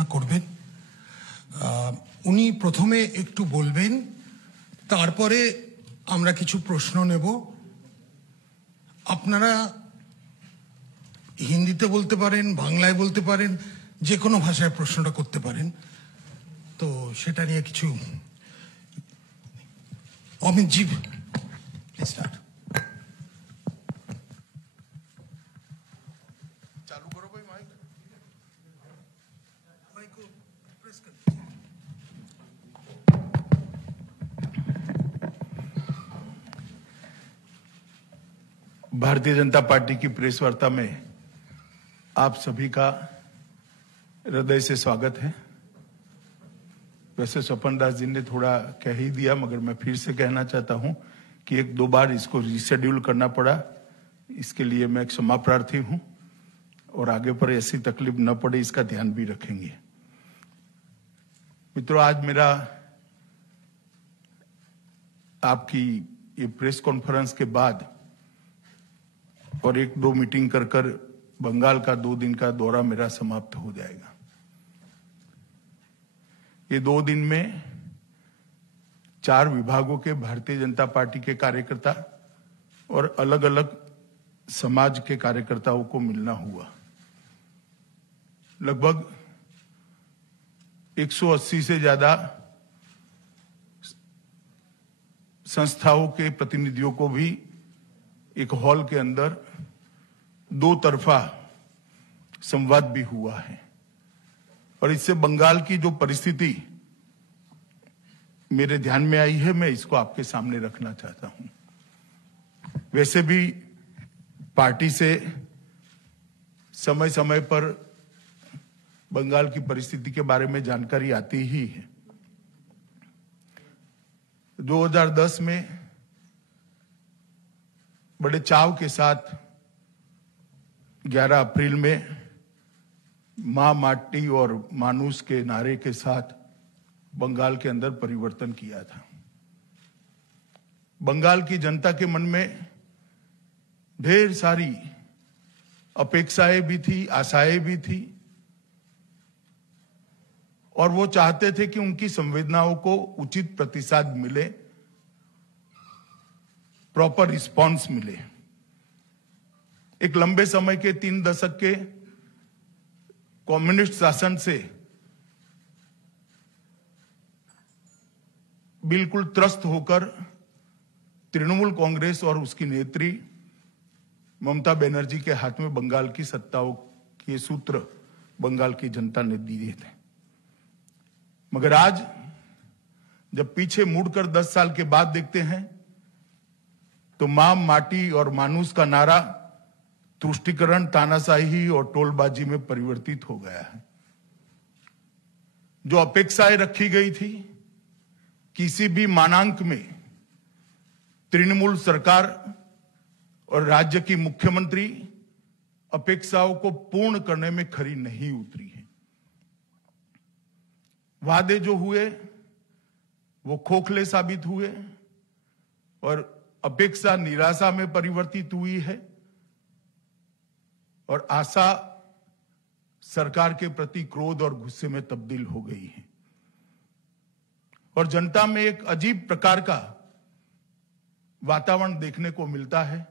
আলোচনা করবেন। উনি প্রথমে একটু বলবেন, তারপরে আমরা কিছু প্রশ্ন নেব। আপনারা হিন্দিতে বলতে পারেন, বাংলায় বলতে পারেন, যে কোনো ভাষায় প্রশ্নটা করতে পারেন। তো সেটা নিয়ে কিছু অমিত জি প্লিজ স্টার্ট। চালু করো ভাই মাইক। भारतीय जनता पार्टी की प्रेस वार्ता में आप सभी का हृदय से स्वागत है। वैसे स्वपन दास जी ने थोड़ा कह ही दिया, मगर मैं फिर से कहना चाहता हूं कि एक दो बार इसको रिशेड्यूल करना पड़ा, इसके लिए मैं क्षमा प्रार्थी हूं और आगे पर ऐसी तकलीफ न पड़े इसका ध्यान भी रखेंगे। मित्रों, आज मेरा आपकी ये प्रेस कॉन्फ्रेंस के बाद और एक दो मीटिंग कर कर बंगाल का 2 दिन का दौरा मेरा समाप्त हो जाएगा। ये 2 दिन में 4 विभागों के भारतीय जनता पार्टी के कार्यकर्ता और अलग अलग समाज के कार्यकर्ताओं को मिलना हुआ। लगभग 180 से ज्यादा संस्थाओं के प्रतिनिधियों को भी एक हॉल के अंदर 2 तरफा संवाद भी हुआ है और इससे बंगाल की जो परिस्थिति मेरे ध्यान में आई है, मैं इसको आपके सामने रखना चाहता हूं। वैसे भी पार्टी से समय समय पर बंगाल की परिस्थिति के बारे में जानकारी आती ही है। 2010 में बड़े चाव के साथ 11 अप्रैल में मां माटी और मानुष के नारे के साथ बंगाल के अंदर परिवर्तन किया था। बंगाल की जनता के मन में ढेर सारी अपेक्षाएं भी थी, आशाएं भी थी और वो चाहते थे कि उनकी संवेदनाओं को उचित प्रतिसाद मिले, प्रॉपर रिस्पांस मिले। एक लंबे समय के 3 दशक के कम्युनिस्ट शासन से बिल्कुल त्रस्त होकर तृणमूल कांग्रेस और उसकी नेत्री ममता बनर्जी के हाथ में बंगाल की सत्ताओं के सूत्र बंगाल की जनता ने दिए थे। मगर आज जब पीछे मुड़कर 10 साल के बाद देखते हैं तो मां माटी और मानुष का नारा तुष्टीकरण, तानाशाही और टोलबाजी में परिवर्तित हो गया है। जो अपेक्षाएं रखी गई थी किसी भी मानांक में तृणमूल सरकार और राज्य की मुख्यमंत्री अपेक्षाओं को पूर्ण करने में खरी नहीं उतरी है। वादे जो हुए वो खोखले साबित हुए और अपेक्षा निराशा में परिवर्तित हुई है और आशा सरकार के प्रति क्रोध और गुस्से में तब्दील हो गई है और जनता में एक अजीब प्रकार का वातावरण देखने को मिलता है।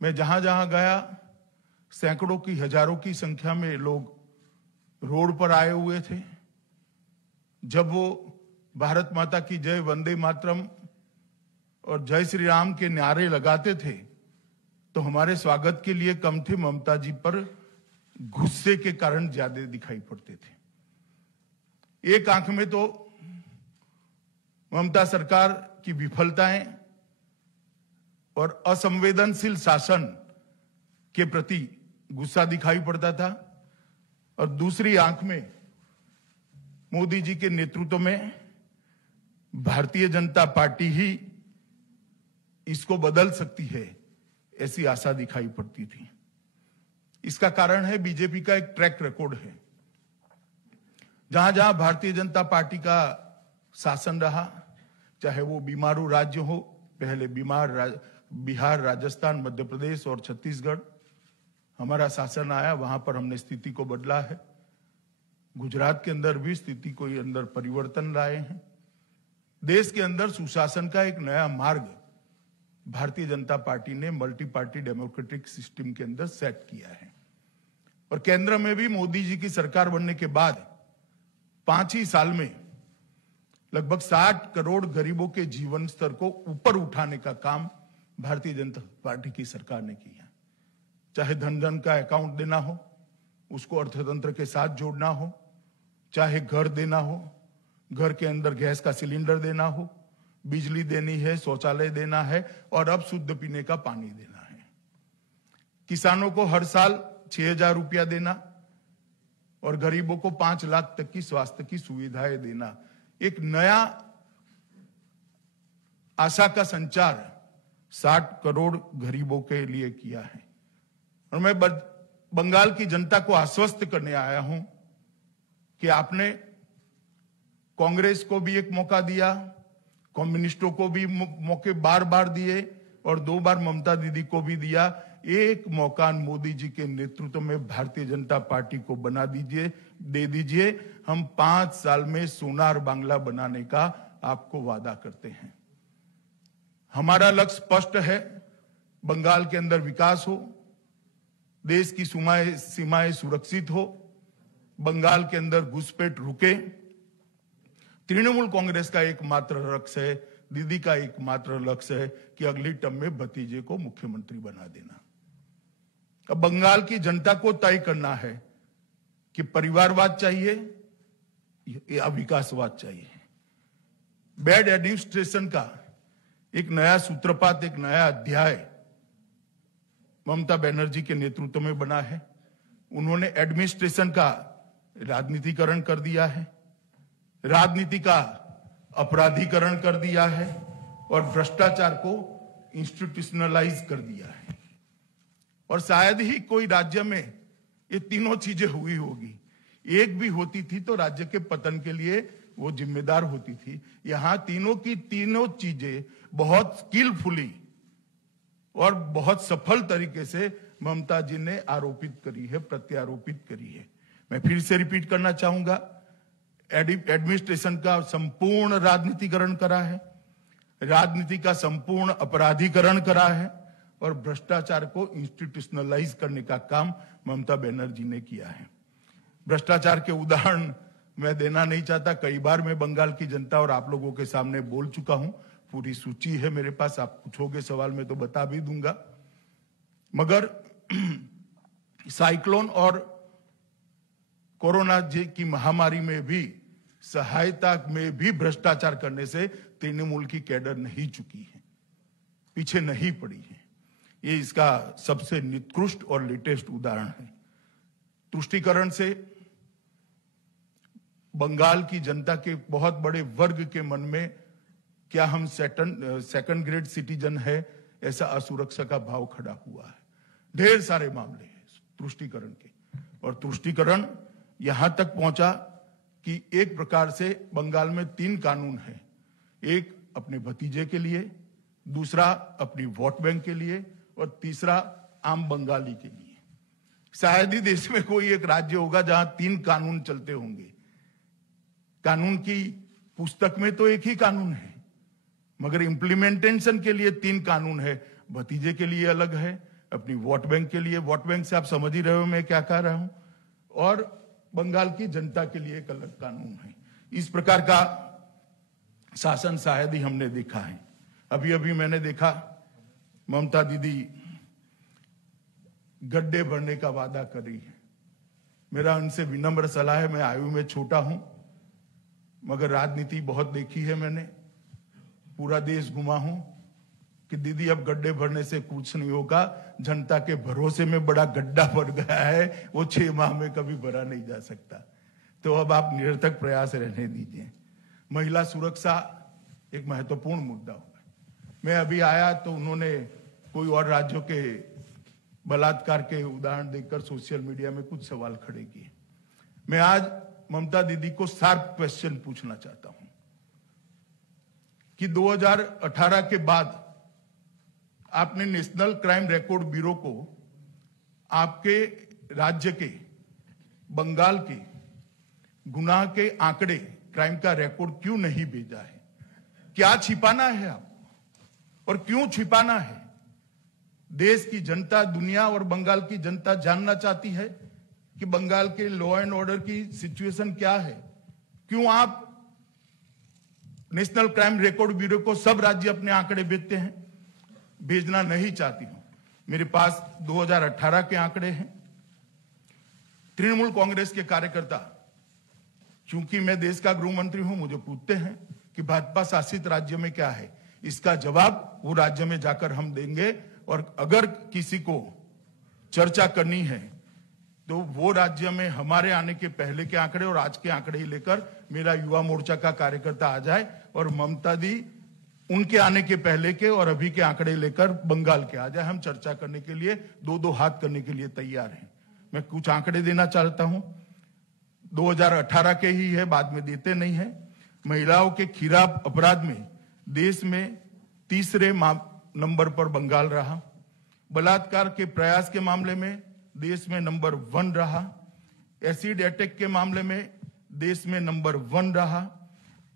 मैं जहां जहां गया सैकड़ों की, हजारों की संख्या में लोग रोड पर आए हुए थे। जब वो भारत माता की जय, वंदे मातरम और जय श्री राम के नारे लगाते थे तो हमारे स्वागत के लिए कम थे, ममता जी पर गुस्से के कारण ज्यादा दिखाई पड़ते थे। एक आंख में तो ममता सरकार की विफलताएं और असंवेदनशील शासन के प्रति गुस्सा दिखाई पड़ता था और दूसरी आंख में मोदी जी के नेतृत्व में भारतीय जनता पार्टी ही इसको बदल सकती है, ऐसी आशा दिखाई पड़ती थी। इसका कारण है बीजेपी का एक ट्रैक रिकॉर्ड है। जहां जहां भारतीय जनता पार्टी का शासन रहा, चाहे वो बीमारू राज्य हो, पहले बिहार, राजस्थान, मध्य प्रदेश और छत्तीसगढ़ हमारा शासन आया, वहां पर हमने स्थिति को बदला है। गुजरात के अंदर भी स्थिति कोई अंदर परिवर्तन लाए हैं। देश के अंदर सुशासन का एक नया मार्ग भारतीय जनता पार्टी ने मल्टी पार्टी डेमोक्रेटिक सिस्टम के अंदर सेट किया है। और केंद्र में भी मोदी जी की सरकार बनने के बाद 5 ही साल में लगभग 60 करोड़ गरीबों के जीवन स्तर को ऊपर उठाने का काम भारतीय जनता पार्टी की सरकार ने किया। चाहे धन धन का अकाउंट देना हो, उसको अर्थतंत्र के साथ जोड़ना हो, चाहे घर देना हो, घर के अंदर गैस का सिलेंडर देना हो, बिजली देनी है, शौचालय देना है और अब शुद्ध पीने का पानी देना है। किसानों को हर साल 6,000 रुपया देना और गरीबों को 5 लाख तक की स्वास्थ्य की सुविधाएं देना, एक नया आशा का संचार 60 करोड़ गरीबों के लिए किया है। और मैं बंगाल की जनता को आश्वस्त करने आया हूं कि आपने कांग्रेस को भी एक मौका दिया, कम्युनिस्टों को भी मौके बार बार दिए और 2 बार ममता दीदी को भी दिया। एक मौका मोदी जी के नेतृत्व में भारतीय जनता पार्टी को दे दीजिए। हम 5 साल में सोनार बांग्ला बनाने का आपको वादा करते हैं। हमारा लक्ष्य स्पष्ट है, बंगाल के अंदर विकास हो, देश की सीमाएं सुरक्षित हो, बंगाल के अंदर घुसपैठ रुके। तृणमूल कांग्रेस का एकमात्र लक्ष्य है, दीदी का एकमात्र लक्ष्य है कि अगली टर्म में भतीजे को मुख्यमंत्री बना देना। अब बंगाल की जनता को तय करना है कि परिवारवाद चाहिए या विकासवाद चाहिए। बैड एडमिनिस्ट्रेशन का एक नया सूत्रपात, एक नया अध्याय ममता बनर्जी के नेतृत्व में बना है। उन्होंने एडमिनिस्ट्रेशन का राजनीतिकरण कर दिया है, राजनीति का अपराधीकरण कर दिया है और भ्रष्टाचार को इंस्टीट्यूशनलाइज कर दिया है। और शायद ही कोई राज्य में ये तीनों चीजें हुई होगी। एक भी होती थी तो राज्य के पतन के लिए वो जिम्मेदार होती थी। यहां तीनों की तीनों चीजें बहुत स्किलफुली और बहुत सफल तरीके से ममता जी ने आरोपित करी है, प्रत्यारोपित करी है। मैं फिर से रिपीट करना चाहूंगा, एडमिनिस्ट्रेशन का संपूर्ण राजनीतिकरण करा है, राजनीति का संपूर्ण अपराधीकरण करा है और भ्रष्टाचार को इंस्टीट्यूशनलाइज करने का काम ममता बनर्जी ने किया है। भ्रष्टाचार के उदाहरण मैं देना नहीं चाहता, कई बार मैं बंगाल की जनता और आप लोगों के सामने बोल चुका हूं, पूरी सूची है मेरे पास, आप पूछोगे सवाल में तो बता भी दूंगा। मगर साइक्लोन और कोरोना की महामारी में भी, सहायता में भी भ्रष्टाचार करने से तृणमूल की कैडर नहीं चुकी है, पीछे नहीं पड़ी है। ये इसका सबसे निकृष्ट और लेटेस्ट उदाहरण है। तुष्टीकरण से बंगाल की जनता के बहुत बड़े वर्ग के मन में क्या हम सेकंड ग्रेड सिटीजन है, ऐसा असुरक्षा का भाव खड़ा हुआ है। ढेर सारे मामले हैं तुष्टीकरण के, और तुष्टीकरण यहां तक पहुंचा कि एक प्रकार से बंगाल में 3 कानून हैं, एक अपने भतीजे के लिए, दूसरा अपनी वोट बैंक के लिए और तीसरा आम बंगाली के लिए। शायद ही देश में कोई एक राज्य होगा जहां 3 कानून चलते होंगे। कानून की पुस्तक में तो एक ही कानून है, मगर इंप्लीमेंटेशन के लिए 3 कानून है। भतीजे के लिए अलग है, अपनी वोट बैंक के लिए, वोट बैंक से आप समझ ही रहे हो मैं क्या कह रहा हूं, और बंगाल की जनता के लिए एक अलग कानून है। इस प्रकार का शासन शायद ही हमने देखा है। अभी अभी मैंने देखा ममता दीदी गड्ढे भरने का वादा कर रही है। मेरा उनसे विनम्र सलाह है, मैं आयु में छोटा हूं मगर राजनीति बहुत देखी है मैंने, पूरा देश घुमा हूं, कि दीदी अब गड्ढे भरने से कुछ नहीं होगा, जनता के भरोसे में बड़ा गड्ढा भर गया है, वो 6 माह में कभी भरा नहीं जा सकता। तो अब आप निरर्थक प्रयास रहने दीजिए। महिला सुरक्षा एक महत्वपूर्ण मुद्दा होगा। मैं अभी आया तो उन्होंने कोई और राज्यों के बलात्कार के उदाहरण देकर सोशल मीडिया में कुछ सवाल खड़े किए। मैं आज ममता दीदी को शार्प क्वेश्चन पूछना चाहता हूं कि 2018 के बाद आपने नेशनल क्राइम रिकॉर्ड ब्यूरो को आपके राज्य के, बंगाल के गुनाह के आंकड़े, क्राइम का रिकॉर्ड क्यों नहीं भेजा है? क्या छिपाना है आपको और क्यों छिपाना है? देश की जनता, दुनिया और बंगाल की जनता जानना चाहती है कि बंगाल के लॉ एंड ऑर्डर की सिचुएशन क्या है। क्यों आप नेशनल क्राइम रिकॉर्ड ब्यूरो को सब राज्य अपने आंकड़े भेजते हैं? भेजना नहीं चाहती हूं। मेरे पास 2018 के आंकड़े हैं। तृणमूल कांग्रेस के कार्यकर्ता, चूंकि मैं देश का गृह मंत्री हूं, मुझे पूछते हैं कि भाजपा शासित राज्य में क्या है। इसका जवाब वो राज्य में जाकर हम देंगे, और अगर किसी को चर्चा करनी है तो वो राज्य में हमारे आने के पहले के आंकड़े और आज के आंकड़े ही लेकर मेरा युवा मोर्चा का कार्यकर्ता आ जाए, और ममता दी उनके आने के पहले के और अभी के आंकड़े लेकर बंगाल के आ जाए। हम चर्चा करने के लिए दो हाथ करने के लिए तैयार हैं। मैं कुछ आंकड़े देना चाहता हूं, 2018 के ही है, बाद में देते नहीं है। महिलाओं के खिलाफ अपराध में देश में तीसरे नंबर पर बंगाल रहा। बलात्कार के प्रयास के मामले में देश में नंबर 1 रहा। एसिड अटैक के मामले में देश में नंबर 1 रहा।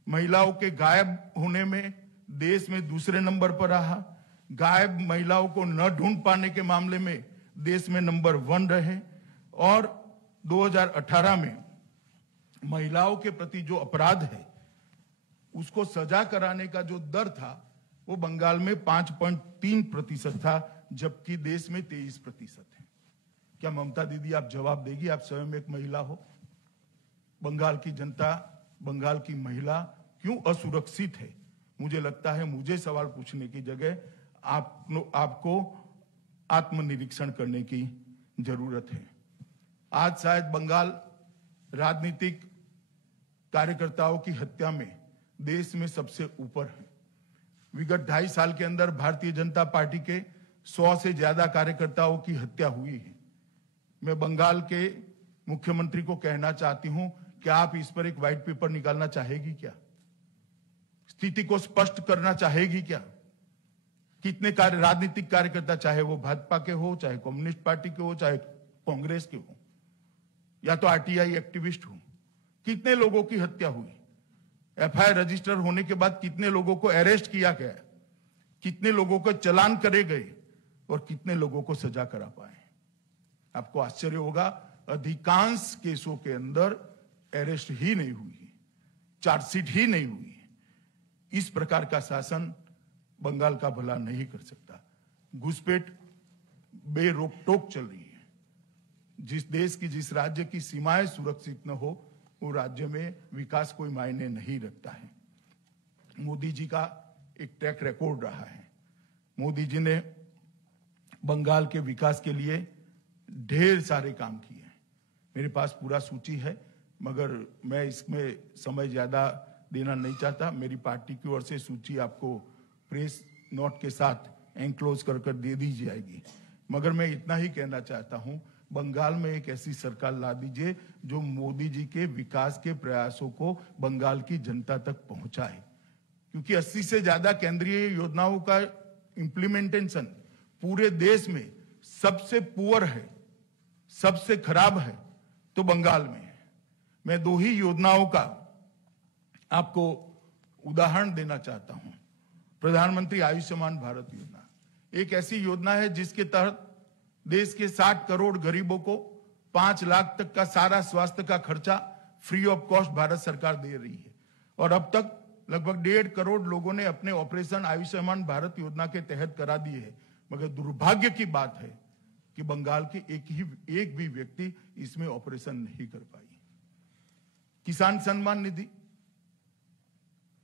महिलाओं के गायब होने में देश में दूसरे नंबर पर रहा। गायब महिलाओं को न ढूंढ पाने के मामले में देश में नंबर 1 रहे। और 2018 में महिलाओं के प्रति जो अपराध है उसको सजा कराने का जो दर था वो बंगाल में 5.3% था, जबकि देश में 23% है। क्या ममता दीदी आप जवाब देगी? आप स्वयं एक महिला हो। बंगाल की जनता, बंगाल की महिला क्यों असुरक्षित है? मुझे लगता है मुझे सवाल पूछने की जगह आपको आत्मनिरीक्षण करने की जरूरत है। आज शायद बंगाल राजनीतिक कार्यकर्ताओं की हत्या में देश में सबसे ऊपर है। विगत 2.5 साल के अंदर भारतीय जनता पार्टी के 100 से ज्यादा कार्यकर्ताओं की हत्या हुई है। मैं बंगाल के मुख्यमंत्री को कहना चाहती हूं कि आप इस पर एक व्हाइट पेपर निकालना चाहेगी क्या? स्थिति को स्पष्ट करना चाहेगी क्या? कितने राजनीतिक कार्यकर्ता, चाहे वो भाजपा के हो, चाहे कम्युनिस्ट पार्टी के हो, चाहे कांग्रेस के हो, या तो आरटीआई एक्टिविस्ट हो, कितने लोगों की हत्या हुई? एफआईआर रजिस्टर होने के बाद कितने लोगों को अरेस्ट किया गया? कितने लोगों को चालान करे गए और कितने लोगों को सजा करा पाए? आपको आश्चर्य होगा, अधिकांश केसों के अंदर अरेस्ट ही नहीं हुई, चार्जशीट ही नहीं हुई। इस प्रकार का शासन बंगाल का भला नहीं कर सकता। घुसपैठ बेरोक टोक चल रही है। जिस देश की, जिस राज्य की सीमाएं सुरक्षित न हो, वो राज्य में विकास कोई मायने नहीं रखता है। मोदी जी का एक ट्रैक रिकॉर्ड रहा है। मोदी जी ने बंगाल के विकास के लिए ढेर सारे काम किए हैं। मेरे पास पूरा सूची है, मगर मैं इसमें समय ज्यादा देना नहीं चाहता। मेरी पार्टी की ओर से सूची आपको प्रेस नोट के साथ एनक्लोज कर दे दी जाएगी। मगर मैं इतना ही कहना चाहता हूं, बंगाल में एक ऐसी सरकार ला दीजिए जो मोदी जी के विकास के प्रयासों को बंगाल की जनता तक पहुंचाए, क्योंकि 80 से ज्यादा केंद्रीय योजनाओं का इंप्लीमेंटेशन पूरे देश में सबसे पुअर है, सबसे खराब है तो बंगाल में है। मैं 2 ही योजनाओं का आपको उदाहरण देना चाहता हूं। प्रधानमंत्री आयुष्मान भारत योजना एक ऐसी योजना है जिसके तहत देश के 60 करोड़ गरीबों को 5 लाख तक का सारा स्वास्थ्य का खर्चा फ्री ऑफ कॉस्ट भारत सरकार दे रही है। और अब तक लगभग 1.5 करोड़ लोगों ने अपने ऑपरेशन आयुष्मान भारत योजना के तहत करा दिए है। मगर दुर्भाग्य की बात है कि बंगाल के एक भी व्यक्ति इसमें ऑपरेशन नहीं कर पाई। किसान सम्मान निधि,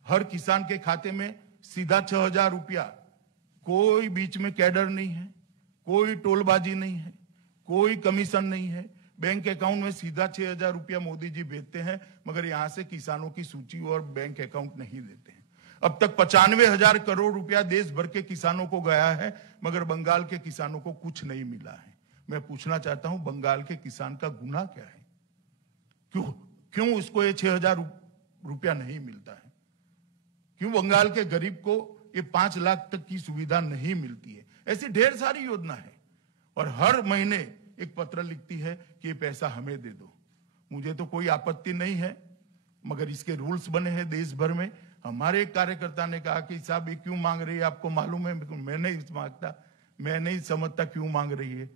हर किसान के खाते में सीधा 6,000 रुपया, कोई बीच में कैडर नहीं है, कोई टोलबाजी नहीं है, कोई कमीशन नहीं है। बैंक अकाउंट में सीधा 6,000 रुपया मोदी जी भेजते हैं, मगर यहां से किसानों की सूची और बैंक अकाउंट नहीं देते हैं। अब तक 95,000 करोड़ रुपया देश भर के किसानों को गया है, मगर बंगाल के किसानों को कुछ नहीं मिला है। मैं पूछना चाहता हूं, बंगाल के किसान का गुनाह क्या है? क्यों उसको ये 6,000 रुपया नहीं मिलता है? क्यों बंगाल के गरीब को ये 5 लाख तक की सुविधा नहीं मिलती है? ऐसी ढेर सारी योजना है और हर महीने एक पत्र लिखती है कि ये पैसा हमें दे दो। मुझे तो कोई आपत्ति नहीं है, मगर इसके रूल्स बने हैं देश भर में। हमारे एक कार्यकर्ता ने कहा कि साहब ये क्यों मांग रही है, आपको मालूम है? मैं नहीं मांगता, मैं नहीं समझता क्यों मांग रही है।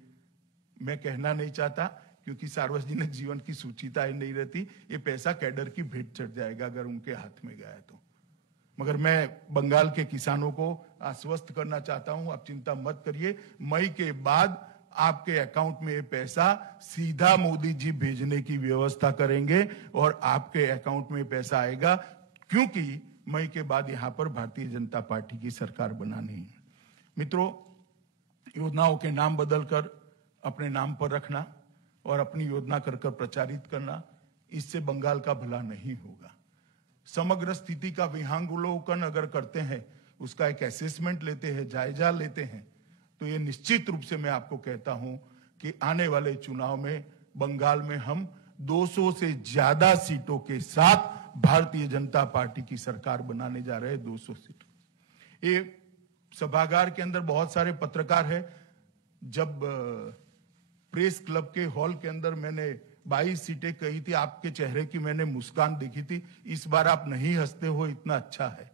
मैं कहना नहीं चाहता, क्योंकि सार्वजनिक जीवन की सूचिता ही नहीं रहती। ये पैसा कैडर की भेंट चढ़ जाएगा अगर उनके हाथ में गया तो। मगर मैं बंगाल के किसानों को आश्वस्त करना चाहता हूं, आप चिंता मत करिए। मई के बाद आपके अकाउंट में ये पैसा सीधा मोदी जी भेजने की व्यवस्था करेंगे और आपके अकाउंट में पैसा आएगा, क्योंकि मई के बाद यहां पर भारतीय जनता पार्टी की सरकार बनानी है। मित्रों, योजनाओं के नाम बदलकर अपने नाम पर रखना और अपनी योजना कर प्रचारित करना, इससे बंगाल का भला नहीं होगा। समग्र स्थिति का विहंगावलोकन अगर करते हैं, उसका एक असेसमेंट लेते हैं, जायजा लेते हैं, तो ये निश्चित रूप से मैं आपको कहता हूं कि आने वाले चुनाव में बंगाल में हम 200 से ज्यादा सीटों के साथ भारतीय जनता पार्टी की सरकार बनाने जा रहे हैं। 200 सीट। ये सभागार के अंदर बहुत सारे पत्रकार हैं। जब प्रेस क्लब के हॉल के अंदर मैंने 22 सीटें कही थी, आपके चेहरे की मैंने मुस्कान देखी थी। इस बार आप नहीं हंसते हो, इतना अच्छा है,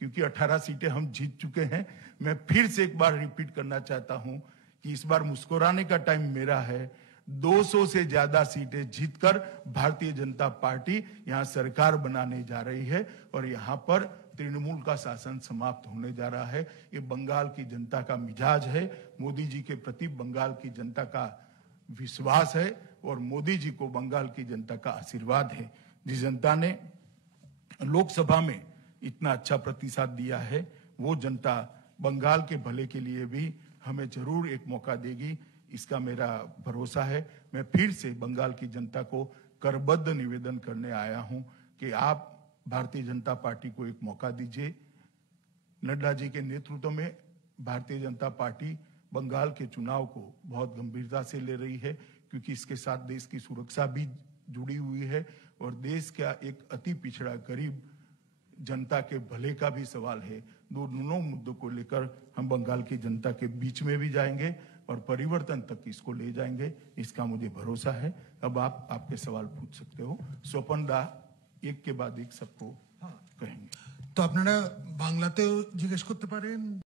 क्योंकि 18 सीटें हम जीत चुके हैं। मैं फिर से एक बार रिपीट करना चाहता हूं कि इस बार मुस्कुराने का टाइम मेरा है। 200 से ज्यादा सीटें जीतकर भारतीय जनता पार्टी यहां सरकार बनाने जा रही है और यहां पर तृणमूल का शासन समाप्त होने जा रहा है। ये बंगाल की जनता का मिजाज है, मोदी जी के प्रति बंगाल की जनता का विश्वास है और मोदी जी को बंगाल की जनता का आशीर्वाद है। जिस जनता ने लोकसभा में इतना अच्छा प्रतिसाद दिया है, वो जनता बंगाल के भले के लिए भी हमें जरूर एक मौका देगी, इसका मेरा भरोसा है। मैं फिर से बंगाल की जनता को करबद्ध निवेदन करने आया हूं कि आप भारतीय जनता पार्टी को एक मौका दीजिए। नड्डा जी के नेतृत्व में भारतीय जनता पार्टी बंगाल के चुनाव को बहुत गंभीरता से ले रही है, क्योंकि इसके साथ देश की सुरक्षा भी जुड़ी हुई है और देश का एक अति पिछड़ा गरीब जनता के भले का भी सवाल है। दोनों मुद्दों को लेकर हम बंगाल की जनता के बीच में भी जाएंगे और परिवर्तन तक इसको ले जाएंगे, इसका मुझे भरोसा है। अब आप आपके सवाल पूछ सकते हो। स्वपन दा एक के बाद एक सबको कहेंगे। তো আপনারা বাংলাতেও জিজ্ঞেস করতে পারেন।